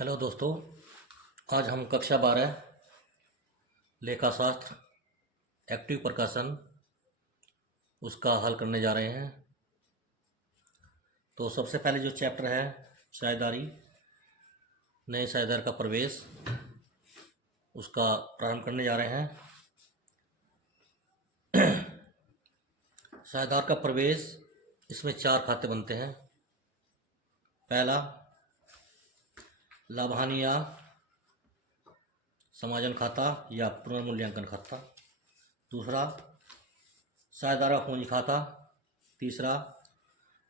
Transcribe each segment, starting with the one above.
Hello दोस्तों। आज हम कक्षा 12 लेखा शास्त्र एक्टिव प्रकाशन उसका हल करने जा रहे हैं। तो सबसे पहले जो चैप्टर है साझेदारी, नए साझेदार का प्रवेश, उसका प्रारंभ करने जा रहे हैं। साझेदार का प्रवेश, इसमें 4 खाते बनते हैं। पहला लाभानी या समायोजन खाता या पुनर्मूल्यांकन खाता। दूसरा साझेदार का पूंजी खाता। तीसरा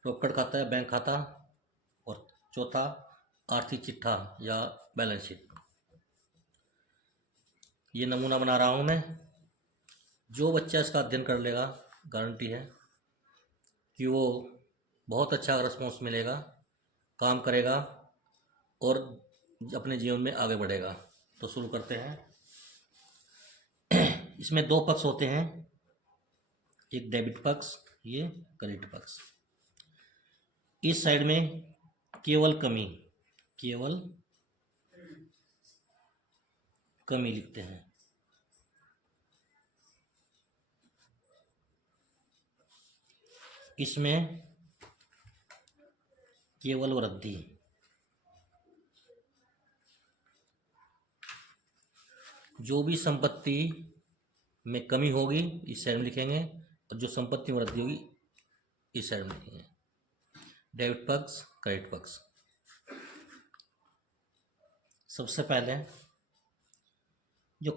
रोकड़ खाता या बैंक खाता। और चौथा आर्थिक चिट्ठा या बैलेंस शीट। ये नमूना बना रहा हूँ मैं। जो बच्चा इसका अध्ययन कर लेगा, गारंटी है कि वो बहुत अच्छा रिस्पॉन्स मिलेगा, काम करेगा और अपने जीवन में आगे बढ़ेगा। तो शुरू करते हैं। इसमें 2 पक्ष होते हैं, एक डेबिट पक्ष, ये क्रेडिट पक्ष। इस साइड में केवल कमी लिखते हैं। इसमें केवल वृद्धि। जो भी संपत्ति में कमी होगी इस साइड में लिखेंगे और जो संपत्ति में वृद्धि होगी इस साइड में लिखेंगे। डेबिट पक्ष, क्रेडिट पक्ष। सबसे पहले जो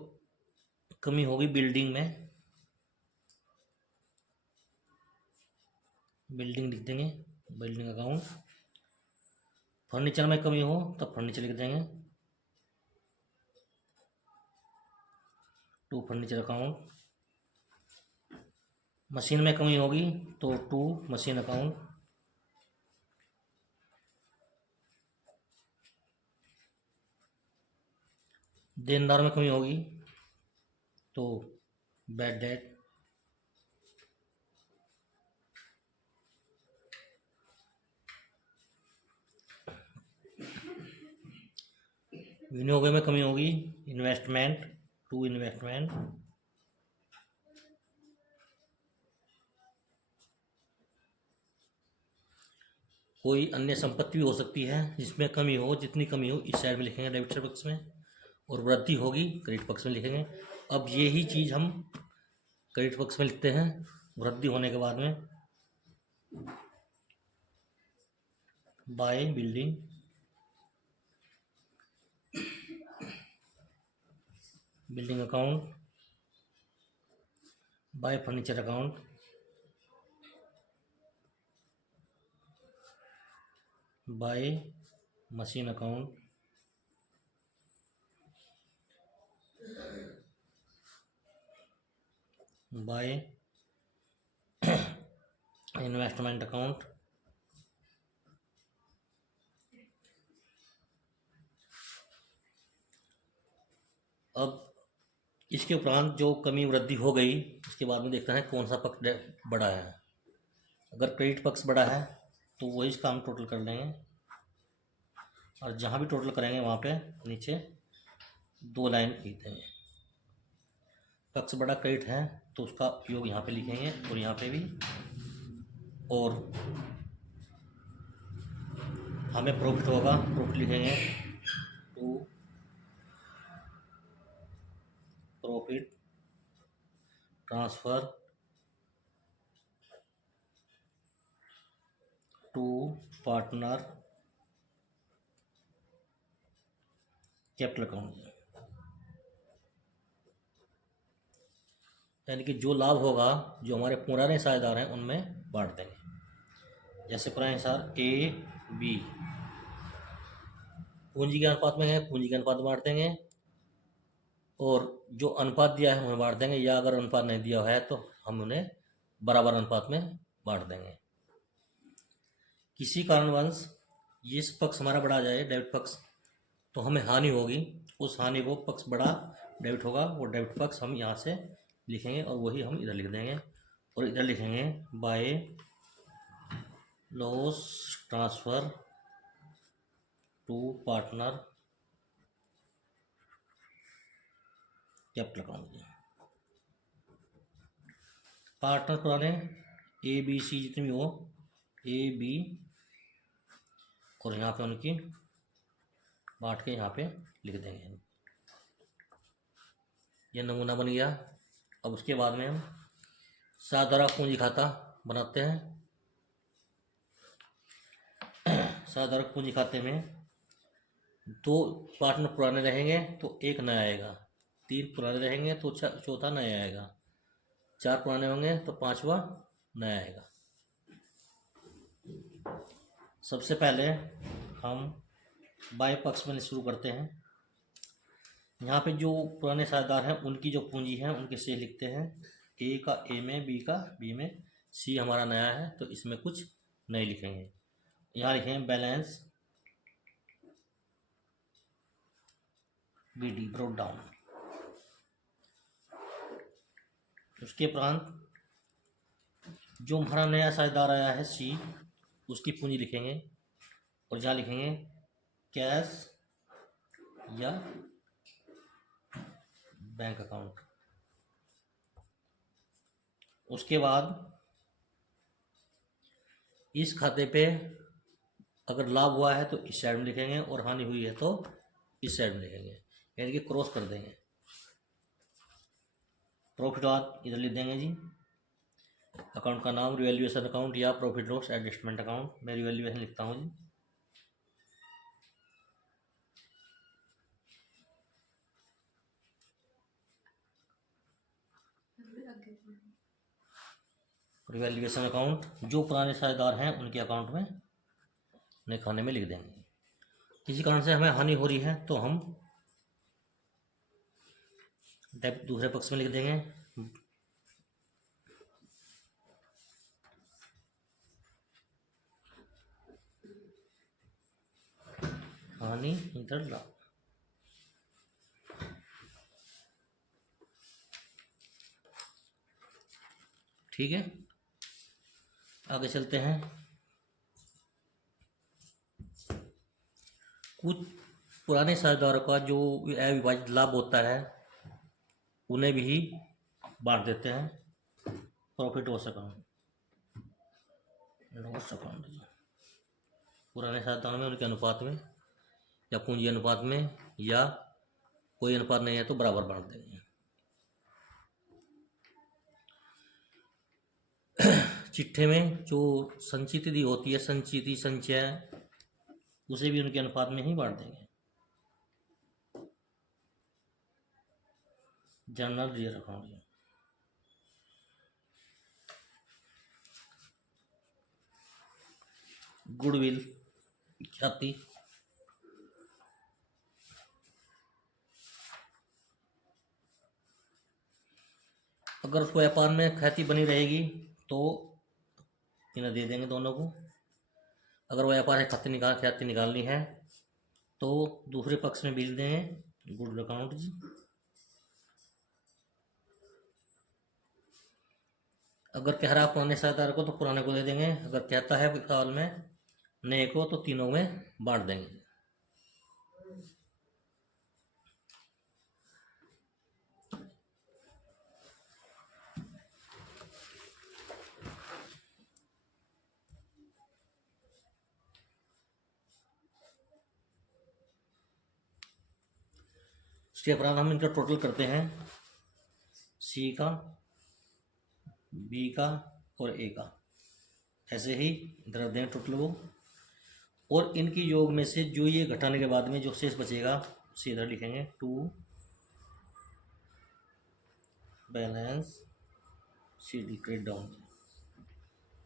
कमी होगी बिल्डिंग में, बिल्डिंग लिख देंगे, बिल्डिंग अकाउंट। फर्नीचर में कमी हो तो फर्नीचर लिख देंगे, टू फर्नीचर अकाउंट। मशीन में कमी होगी तो टू मशीन अकाउंट। देनदार में कमी होगी तो बैड डेट। विनियोग में कमी होगी, इन्वेस्टमेंट, टू इन्वेस्टमेंट। कोई अन्य संपत्ति भी हो सकती है जिसमें कमी हो, जितनी कमी हो इस साइड में लिखेंगे डेबिट पक्ष में, और वृद्धि होगी क्रेडिट पक्ष में लिखेंगे। अब यही चीज़ हम क्रेडिट पक्ष में लिखते हैं। वृद्धि होने के बाद में by building, building account, bye furniture account, by machine account, by investment account, अब इसके उपरांत जो कमी वृद्धि हो गई उसके बाद में देखते हैं कौन सा पक्ष बड़ा है। अगर क्रेडिट पक्ष बड़ा है तो वही इसका हम टोटल कर लेंगे, और जहाँ भी टोटल करेंगे वहाँ पे नीचे 2 लाइन लिख देंगे। पक्ष बड़ा क्रेडिट है तो उसका योग यहाँ पे लिखेंगे और यहाँ पे भी। और हमें प्रॉफिट होगा, प्रॉफिट लिखेंगे to profit transfer to partner capital account. यानी कि जो लाभ होगा जो हमारे पुराने साझेदार हैं उनमें बांट देंगे। जैसे पुराने साझेदार ए बी पूंजी के अनुपात में है, पूंजी के अनुपात बांट देंगे, और जो अनुपात दिया है उन्हें बांट देंगे, या अगर अनुपात नहीं दिया है तो हम उन्हें बराबर अनुपात में बांट देंगे। किसी कारणवश ये पक्ष हमारा बढ़ा जाए डेबिट पक्ष तो हमें हानि होगी, उस हानि को पक्ष बड़ा डेबिट होगा, वो डेबिट पक्ष हम यहाँ से लिखेंगे और वही हम इधर लिख देंगे। और इधर लिखेंगे by loss transfer to partner capital account. Partner पुराने ए बी सी जितनी भी हो, ए बी, और यहाँ पे उनकी बांट के यहाँ पे लिख देंगे। ये नमूना बन गया। अब उसके बाद में हम साधारण पूंजी खाता बनाते हैं। साधारण पूंजी खाते में 2 पार्टनर पुराने रहेंगे तो 1 नया आएगा, 3 पुराने रहेंगे तो चौथा नया आएगा, 4 पुराने होंगे तो 5वां नया आएगा। सबसे पहले हम बाएं पक्ष में शुरू करते हैं। यहाँ पे जो पुराने साझेदार हैं उनकी जो पूंजी है उनके शेष लिखते हैं। ए का ए में, बी का बी में, सी हमारा नया है तो इसमें कुछ नए लिखेंगे। यहाँ लिखेंगे balance B D, brought down. उसके उपरांत जो हमारा नया साझेदार आया है सी, उसकी पूंजी लिखेंगे और जहाँ लिखेंगे कैश या बैंक अकाउंट। उसके बाद इस खाते पे अगर लाभ हुआ है तो इस साइड में लिखेंगे और हानि हुई है तो इस साइड में लिखेंगे, यानी कि क्रॉस कर देंगे। प्रॉफिट लॉस इधर लिख देंगे जी। अकाउंट का नाम रिवैल्यूएशन अकाउंट या प्रॉफिट लॉस एडजस्टमेंट अकाउंट। मैं रिवैल्यूएशन लिखता हूँ जी। रिवैल्यूएशन अकाउंट जो पुराने साझेदार हैं उनके अकाउंट में नए खाने में लिख देंगे। किसी कारण से हमें हानि हो रही है तो हम दूसरे पक्ष में लिख देंगे। हानि इधर लाभ। ठीक है, आगे चलते हैं। कुछ पुराने साझेदारों का जो अविभाजित लाभ होता है उन्हें भी बांट देते हैं प्रॉफिट लॉस अकाउंट। पुराने साझेदारों में उनके अनुपात में या पूंजी अनुपात में या कोई अनुपात नहीं है तो बराबर बांट देंगे। चिट्ठे में जो संचित निधि होती है, संचिति संचय, उसे भी उनके अनुपात में ही बांट देंगे। जनरल रिजर्व अकाउंट, गुडविल ख्याति, अगर उसको व्यापार में ख्याति बनी रहेगी तो इन्हें दे देंगे दोनों को। अगर व्यापार है ख्याति निकालनी है तो दूसरे पक्ष में भेज देंगे गुडविल अकाउंट जी। अगर कह रहा है पुराने साझेदार को तो पुराने को दे देंगे, अगर कहता है साल में नए को तो तीनों में बांट देंगे। इसके उपरांत हम इनका टोटल करते हैं, सी का, बी का और ए का। ऐसे ही इधर दें टोटल वो, और इनकी योग में से जो ये घटाने के बाद में जो शेष बचेगा उसे इधर लिखेंगे to balance C D credit down.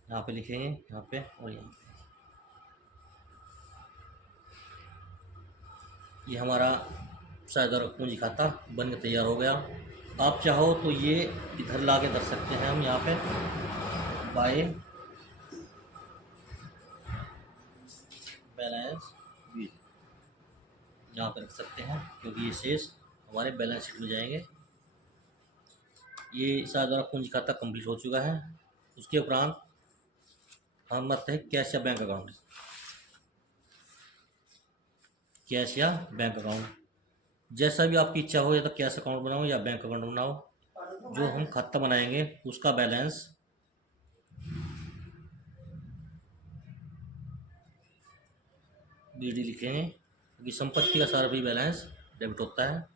यहाँ पे लिखेंगे, यहाँ पे और यहाँ पे। ये हमारा साझेदार पूंजी खाता बन के तैयार हो गया। आप चाहो तो ये इधर ला के रख सकते हैं हम, यहाँ पे बाय बैलेंस शीट यहाँ पे रख सकते हैं क्योंकि ये शेष हमारे बैलेंस शीट में जाएंगे। ये साझेदार पूंजी खाता कंप्लीट हो चुका है। उसके उपरांत हम आते हैं कैश या बैंक अकाउंट। कैश या बैंक अकाउंट, जैसा भी आपकी इच्छा हो, या तो कैश अकाउंट बनाओ या बैंक अकाउंट बनाओ। जो हम खाता बनाएंगे उसका बैलेंस BD लिखेंगे, क्योंकि संपत्ति का सारा भी बैलेंस डेबिट होता है।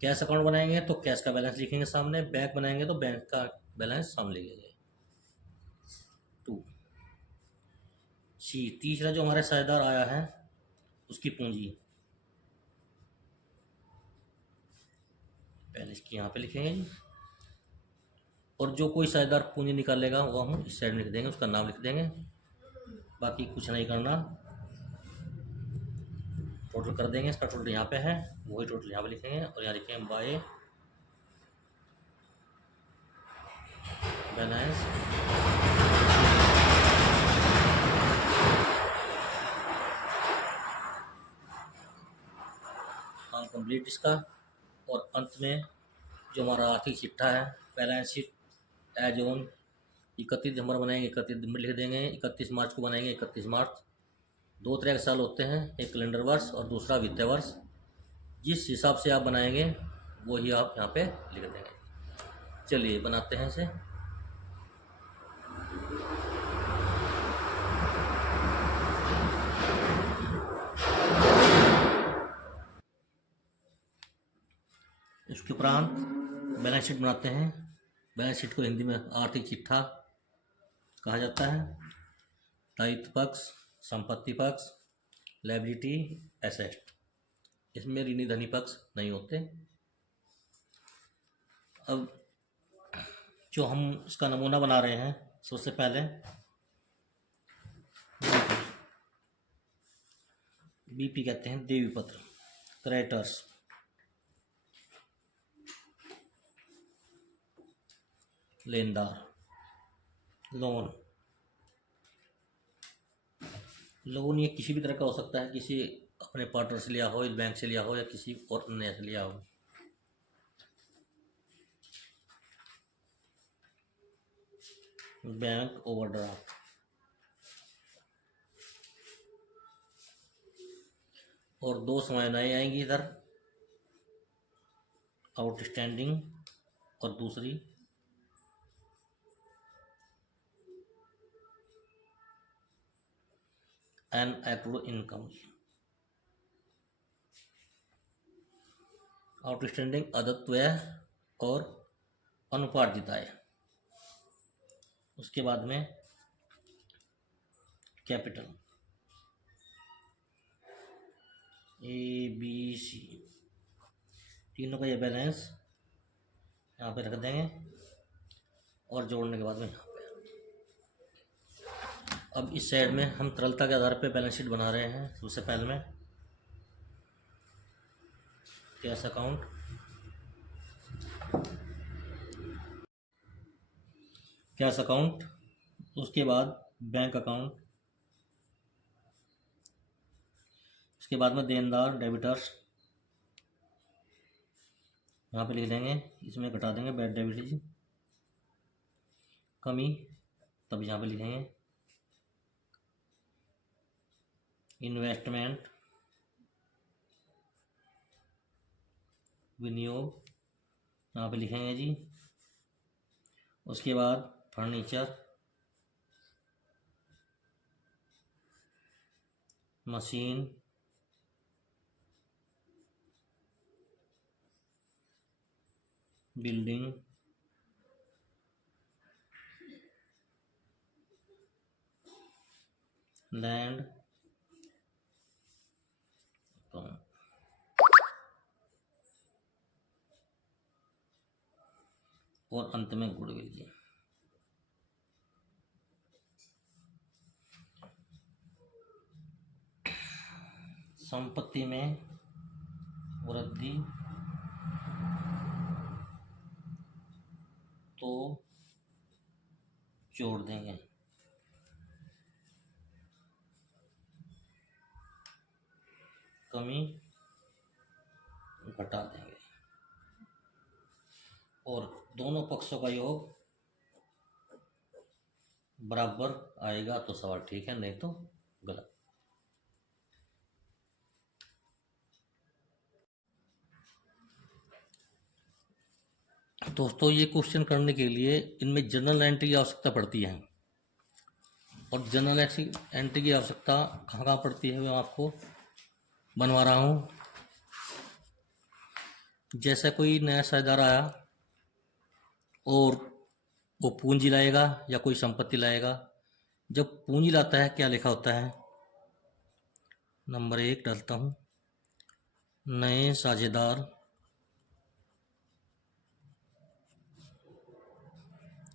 कैश अकाउंट बनाएंगे तो कैश का बैलेंस लिखेंगे सामने, बैंक बनाएंगे तो बैंक का बैलेंस सामने लिखेंगे। 2C, तीसरा जो हमारे साझेदार आया है उसकी पूंजी, पहले इसकी यहाँ पे लिखेंगे जी। और जो कोई साझेदार पूंजी निकालेगा वो हम इस साइड में लिख देंगे, उसका नाम लिख देंगे, बाकी कुछ नहीं करना। टोटल कर देंगे, इसका टोटल यहाँ पे है, वही टोटल यहाँ पे लिखेंगे और यहाँ लिखेंगे बाय बैलेंस। काम कंप्लीट इसका। और अंत में जो हमारा आर्थिक चिट्ठा है, बैलेंस शीट एज ऑन 31 दिसंबर बनाएंगे, 31 दिसंबर लिख देंगे। 31 मार्च को बनाएंगे, 31 मार्च। 2 तरह के साल होते हैं, एक कैलेंडर वर्ष और दूसरा वित्तीय वर्ष। जिस हिसाब से आप बनाएंगे वही आप यहाँ पे लिख देंगे। चलिए बनाते हैं इसे। इसके उपरांत बैलेंस शीट बनाते हैं। बैलेंस शीट को हिंदी में आर्थिक चिट्ठा कहा जाता है। दायित्व पक्ष, संपत्ति पक्ष, लायबिलिटी, एसेट, इसमें ऋणी धनी पक्ष नहीं होते। अब जो हम इसका नमूना बना रहे हैं, सबसे पहले BP कहते हैं, देवी पत्र, क्रेडिटर्स, लेनदार, लोन। लोन ये किसी भी तरह का हो सकता है, किसी अपने पार्टनर से लिया हो, बैंक से लिया हो या किसी और अन्य से लिया हो। बैंक ओवरड्राफ्ट, और 2 संभावनाएं आएंगी इधर, आउटस्टैंडिंग और दूसरी अनएक्रूड इनकम। आउटस्टैंडिंग अदत्त व्यय और अनुपार्जित आय। उसके बाद में कैपिटल, ABC, तीनों का ये बैलेंस यहाँ पे रख देंगे और जोड़ने के बाद में यहाँ पे। अब इस साइड में हम तरलता के आधार पे बैलेंस शीट बना रहे हैं। सबसे पहले में कैश अकाउंट, कैश अकाउंट, उसके बाद बैंक अकाउंट, उसके बाद में देनदार, डेबिटर्स, यहाँ पे लिख देंगे, इसमें घटा देंगे बैड डेबिट कमी, तब यहाँ पे लिखेंगे इन्वेस्टमेंट, विनियोग, यहाँ पे लिखेंगे जी। उसके बाद फर्नीचर, मशीन, बिल्डिंग, लैंड, और अंत में गुडविल जी। संपत्ति में वृद्धि तो जोड़ देंगे, कमी घटा देंगे, और दोनों पक्षों का योग बराबर आएगा तो सवाल ठीक है, नहीं तो गलत। दोस्तों ये क्वेश्चन करने के लिए इनमें जर्नल एंट्री की आवश्यकता पड़ती है, और जर्नल एंट्री की आवश्यकता कहाँ कहाँ पड़ती है मैं आपको बनवा रहा हूँ। जैसा कोई नया शेयरधार आया और वो पूंजी लाएगा या कोई संपत्ति लाएगा, जब पूंजी लाता है क्या लिखा होता है, नंबर 1 डालता हूँ, नए साझेदार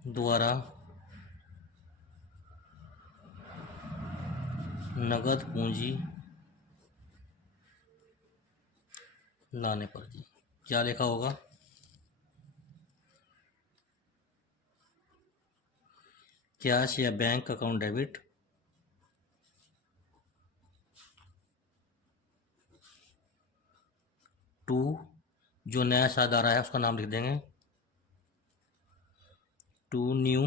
द्वारा नगद पूंजी लाने पर जी क्या लिखा होगा, कैश या बैंक अकाउंट डेबिट, टू जो नया शेयरधार आया है उसका नाम लिख देंगे, to new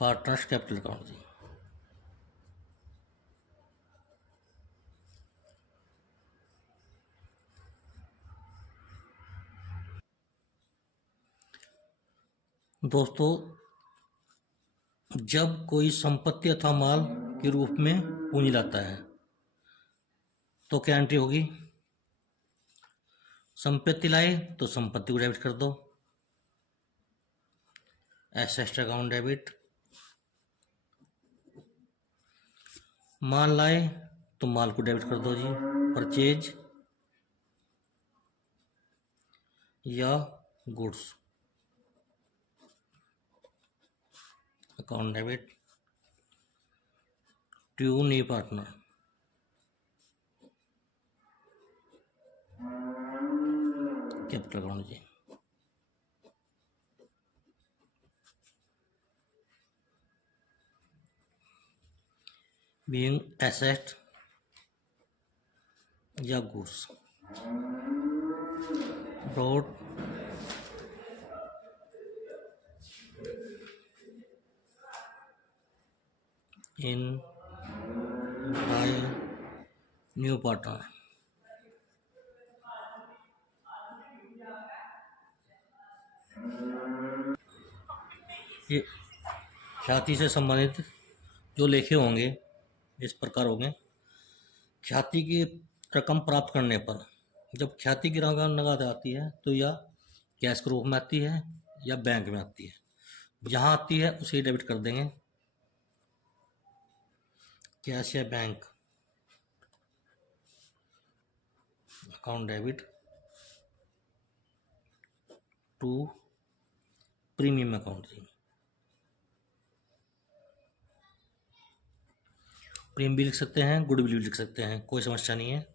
partners capital account जी। दोस्तों जब कोई संपत्ति अथवा माल के रूप में पूंजी लाता है तो क्या एंट्री होगी, संपत्ति लाए तो संपत्ति को डेबिट कर दो, एसेट अकाउंट डेबिट, माल लाए तो माल को डेबिट कर दो जी, परचेज या goods account debit, to new partner capital account जी। बीइंग एसेट या goods brought in by new partner. ये ख्याति से संबंधित जो लेखे होंगे इस प्रकार होंगे, ख्याति की रकम प्राप्त करने पर जब ख्याति की रकम नकद आती है तो या कैश के रूप में आती है या बैंक में आती है, जहाँ आती है उसे डेबिट कर देंगे, कैश या bank account debit, to premium account जी। प्रीमियम भी लिख सकते हैं, गुड भी लिख सकते हैं, कोई समस्या नहीं है।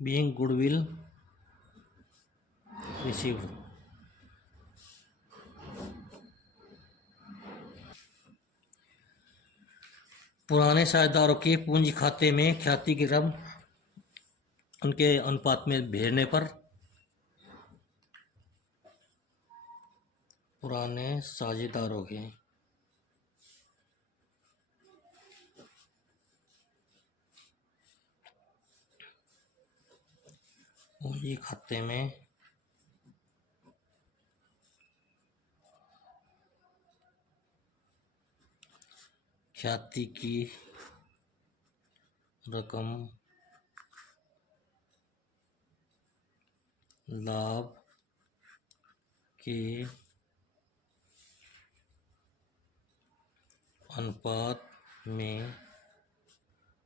बीइंग गुडविल रिसीव्ड, पुराने साझेदारों के पूंजी खाते में ख्याति की रकम उनके अनुपात में भेजने पर, पुराने साझेदारों के पूंजी खाते में ख्याति की रकम लाभ के अनुपात में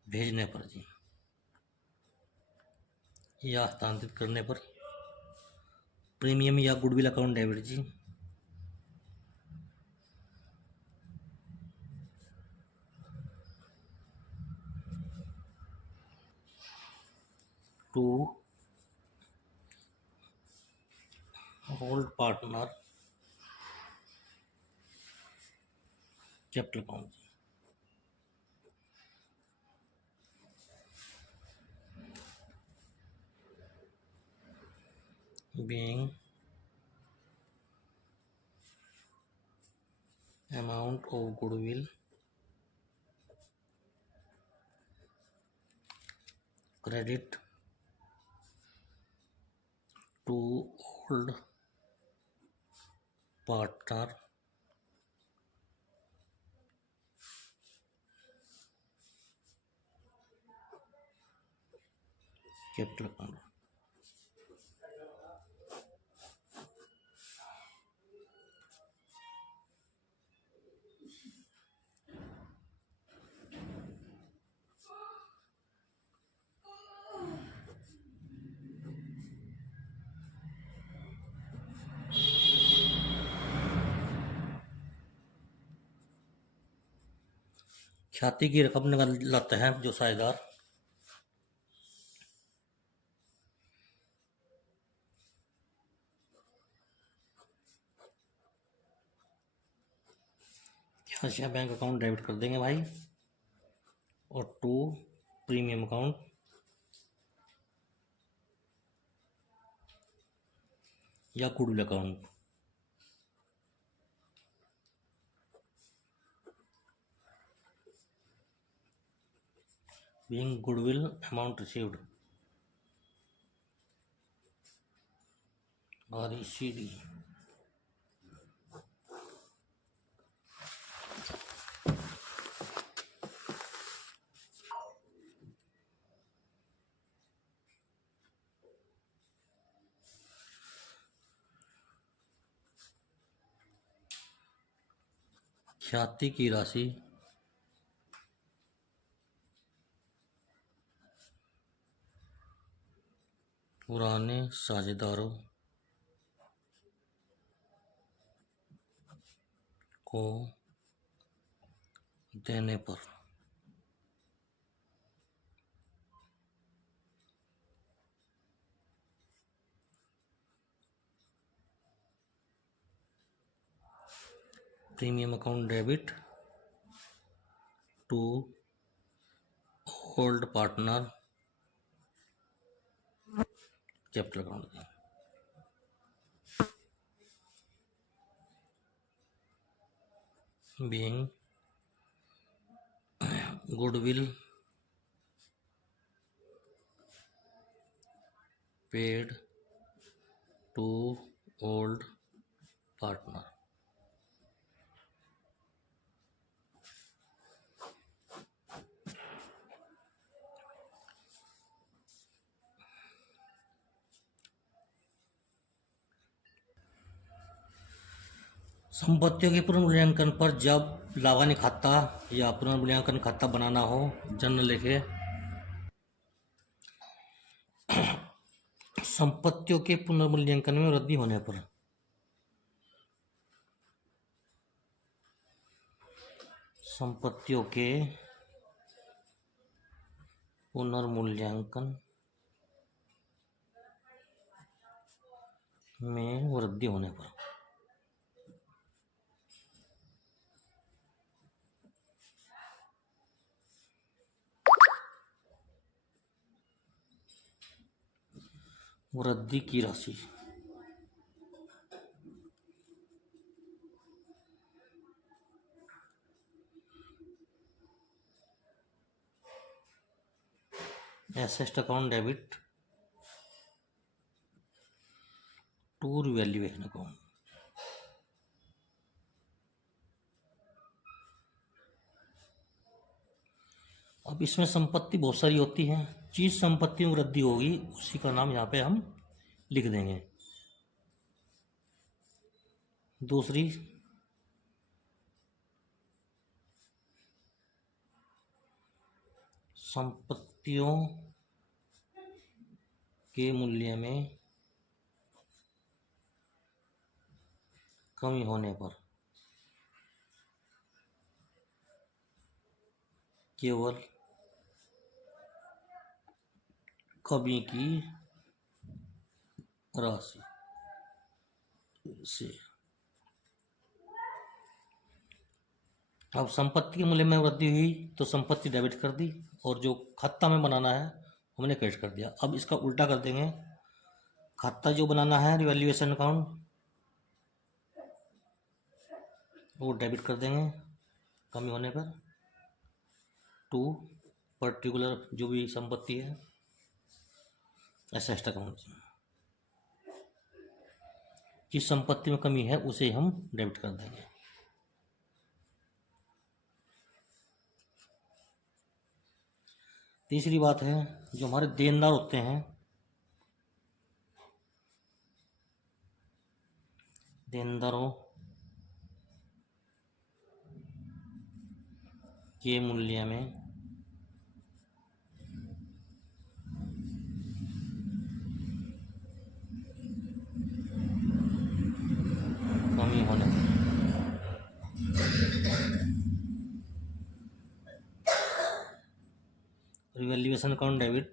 भेजने पर जी या हस्तांतरित करने पर, प्रीमियम या गुडविल अकाउंट डेबिट जी, to old partner capital account जी। being amount of goodwill credit to old partner capital account. ख्याति की रकम निकाल लाते हैं जो साझेदार कैश या बैंक अकाउंट डेबिट कर देंगे भाई, और टू प्रीमियम अकाउंट या goodwill account. Being goodwill amount received RECD। ख्याति की राशि पुराने साझेदारों को देने पर premium account debit to old partner capital account. Being goodwill paid to old partner. संपत्तियों के पुनर्मूल्यांकन पर जब लाभानी खाता या पुनर्मूल्यांकन खाता बनाना हो, जर्नल लिखे। संपत्तियों के पुनर्मूल्यांकन में वृद्धि होने पर संपत्तियों के पुनर्मूल्यांकन में वृद्धि होने पर वृद्धि की राशि asset account debit to revaluation account. अब इसमें संपत्ति बहुत सारी होती है, जिस संपत्ति में वृद्धि होगी उसी का नाम यहाँ पे हम लिख देंगे। दूसरी संपत्तियों के मूल्य में कमी होने पर केवल कमी की राशि से। अब संपत्ति के मूल्य में वृद्धि हुई तो संपत्ति डेबिट कर दी, और जो खाता में बनाना है हमने क्रेडिट कर दिया। अब इसका उल्टा कर देंगे, खाता जो बनाना है रिवैल्यूएशन अकाउंट, वो डेबिट कर देंगे कमी होने पर टू पर्टिकुलर जो भी संपत्ति है एसेट अकाउंट। जिस संपत्ति में कमी है उसे हम डेबिट कर देंगे। तीसरी बात है, जो हमारे देनदार होते हैं, देनदारों के मूल्य में कमी होने पर revaluation account debit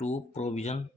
to provision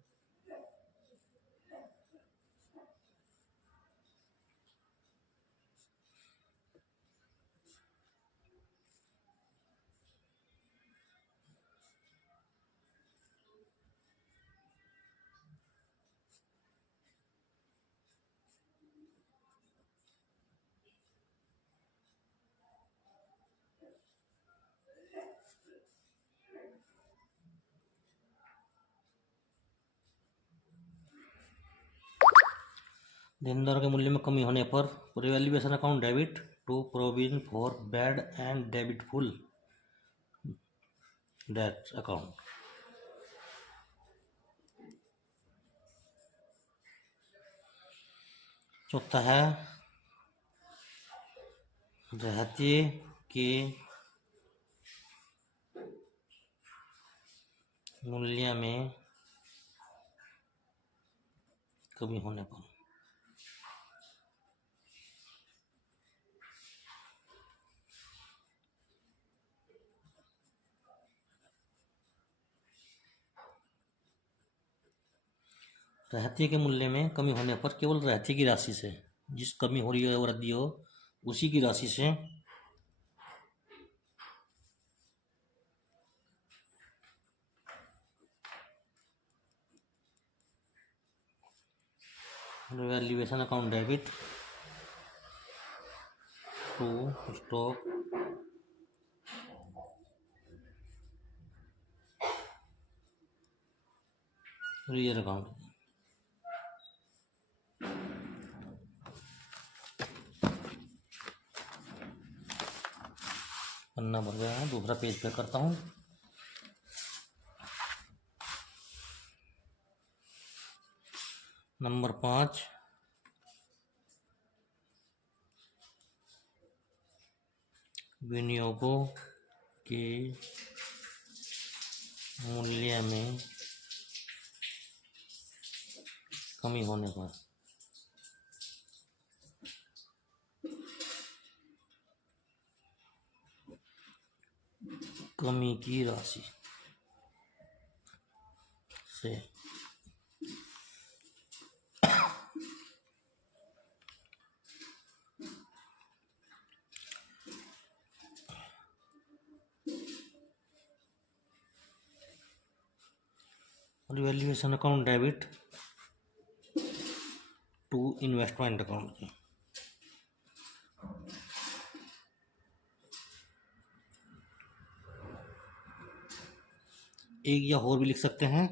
देनदार के मूल्य में कमी होने पर revaluation account debit to provision for bad and doubtful debt account. चौथा है, रहते के मूल्य में कमी होने पर रहते के मूल्य में कमी होने पर केवल रहते की राशि से, जिस कमी हो रही है वृद्धि हो उसी की राशि से revaluation account debit to stock reserve account. पन्ना भर गया है, दूसरा पेज पे करता हूँ। नंबर 5, विनियोगों के मूल्य में कमी होने पर कमी की राशि से revaluation account debit to investment account. एक या और भी लिख सकते हैं,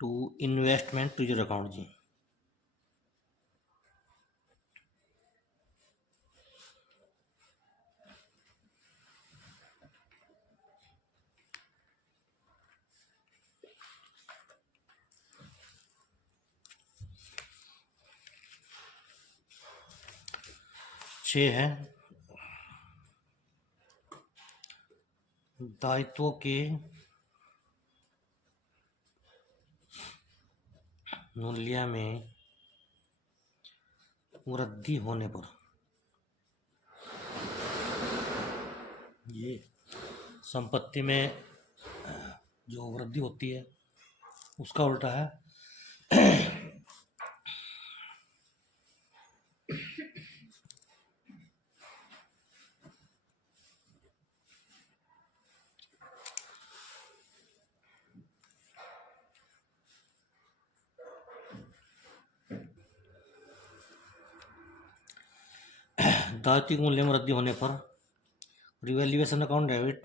टू इन्वेस्टमेंट ट्रेजर अकाउंट जी। छः है, दायित्वों के मूल्य में वृद्धि होने पर, ये संपत्ति में जो वृद्धि होती है उसका उल्टा है। दायित्व मूल्य में वृद्धि होने पर revaluation account debit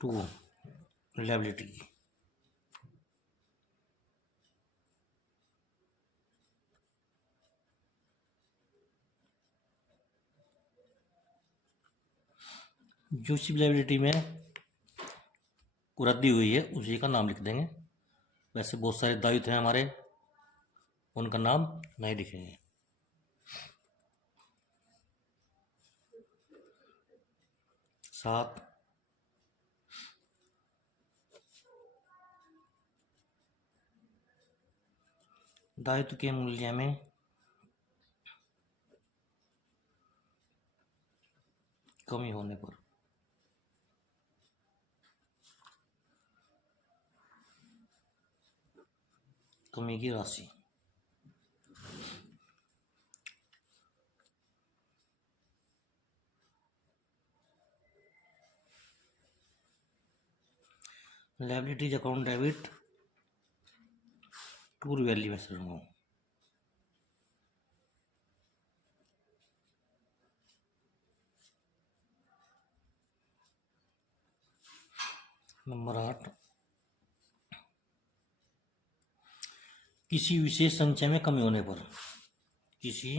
to liability. जो सी लायबिलिटी में वृद्धि हुई है उसी का नाम लिख देंगे। वैसे बहुत सारे दायित्व हैं हमारे, उनका नाम नहीं लिखेंगे। सात, दायित्व के मूल्य में कमी होने पर कमी की राशि। Liabilities account debit to revaluation account. Number 8, किसी विशेष संचय में कमी होने पर किसी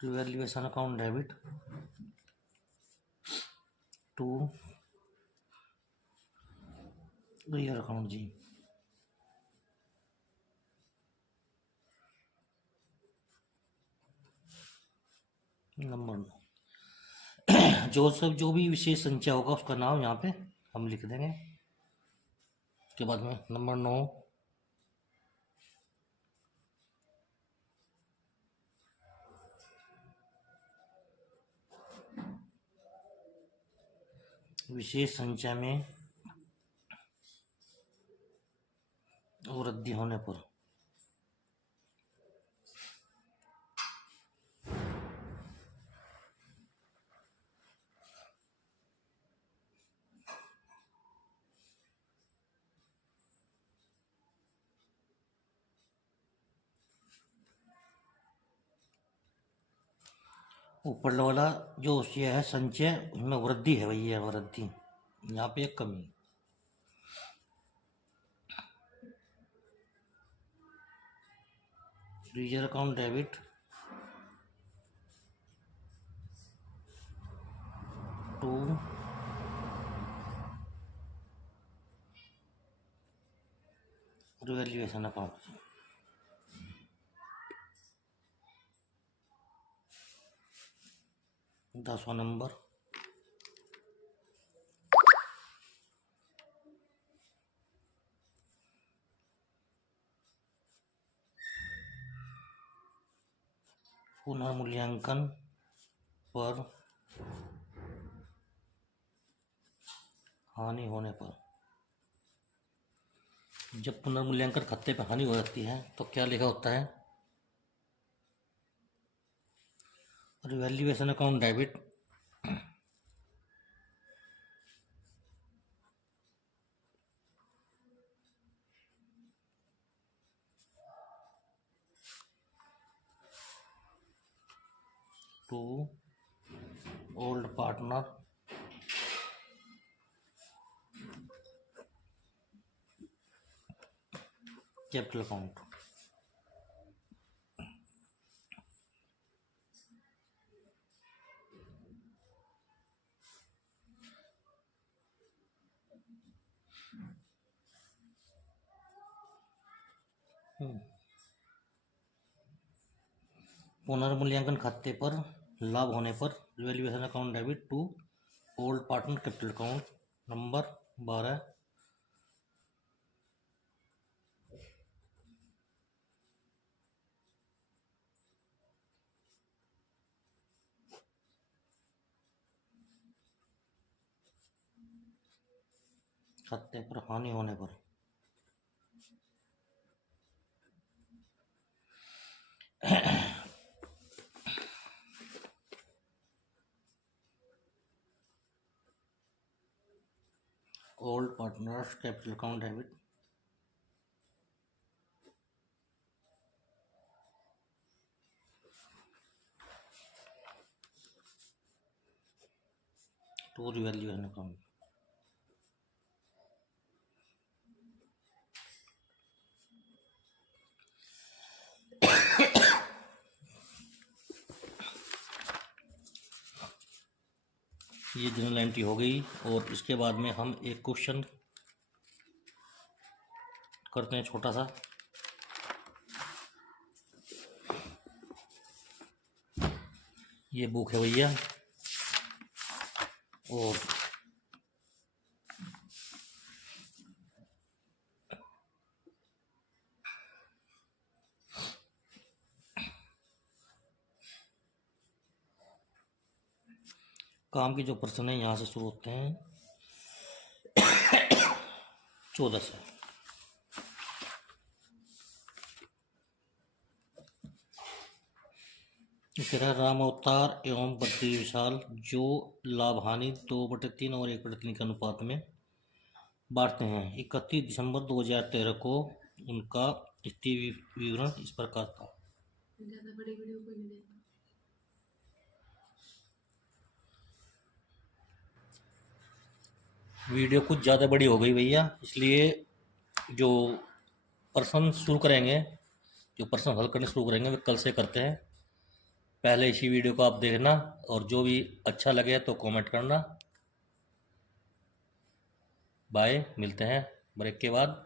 revaluation account debit to rear account जी। नंबर 9, जो भी विशेष संचय होगा उसका नाम यहाँ पे हम लिख देंगे। उसके बाद में नंबर 9, विशेष संचय में वृद्धि होने पर ऊपर वाला जो ये है संचय उसमें वृद्धि है, भैया वृद्धि, यहाँ पे एक कमी। Reserve account debit to revaluation account. 10वां नंबर, पुनर्मूल्यांकन पर हानि होने पर। जब पुनर्मूल्यांकन खाते पर हानि हो जाती है तो क्या लिखा होता है? Revaluation account debit to old partner capital account. पुनर्मूल्यांकन खाते पर लाभ होने पर revaluation account debit to old partner capital account. Number 12, सत्य पर हानि होने पर old partners capital account debit, to revaluation account. ये जनरल एंट्री हो गई। और इसके बाद में हम एक क्वेश्चन करते हैं छोटा सा। ये बुक है भैया, और काम के जो प्रश्न है यहाँ से शुरू होते हैं 14 से। कह रहा है राम अवतार एवं बद्री विशाल जो लाभ हानि 2/3 और 1/3 के अनुपात में बांटते हैं। 31 दिसंबर 2013 को उनका स्थिति विवरण इस प्रकार था। वीडियो कुछ ज़्यादा बड़ी हो गई भैया, इसलिए जो प्रश्न शुरू करेंगे, जो प्रश्न हल करने शुरू करेंगे वे कल से करते हैं। पहले इसी वीडियो को आप देखना, और जो भी अच्छा लगे तो कमेंट करना। बाय, मिलते हैं ब्रेक के बाद।